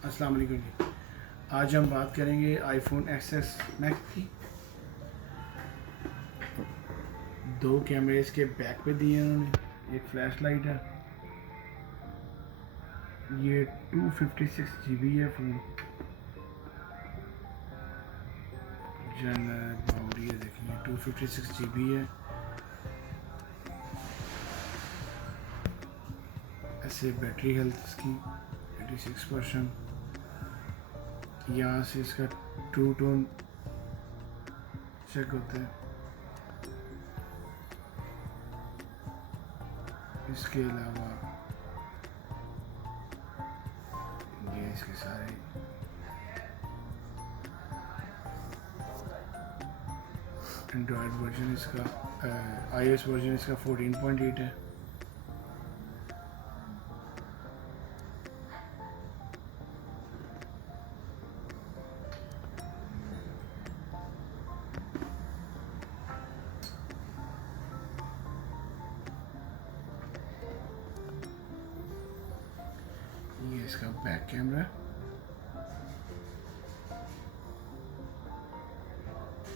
अस्सलाम वालेकुम जी। आज हम बात करेंगे आईफोन एक्सएस मैक्स की। दो कैमरे इसके बैक पे दिए हैं उन्होंने, एक फ्लैश लाइट है। ये 256 GB है फ़ोन। जनरल बाउडी है, देखिए 256 GB है। ऐसे बैटरी हेल्थ इसकी 86%। यहाँ से इसका ट्रू टोन चेक होता है। इसके अलावा ये इसके सारे एंड्रॉयड वर्जन इसका, iOS वर्जन इसका 14.8 है। ये इसका बैक कैमरा,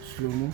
स्लोमो।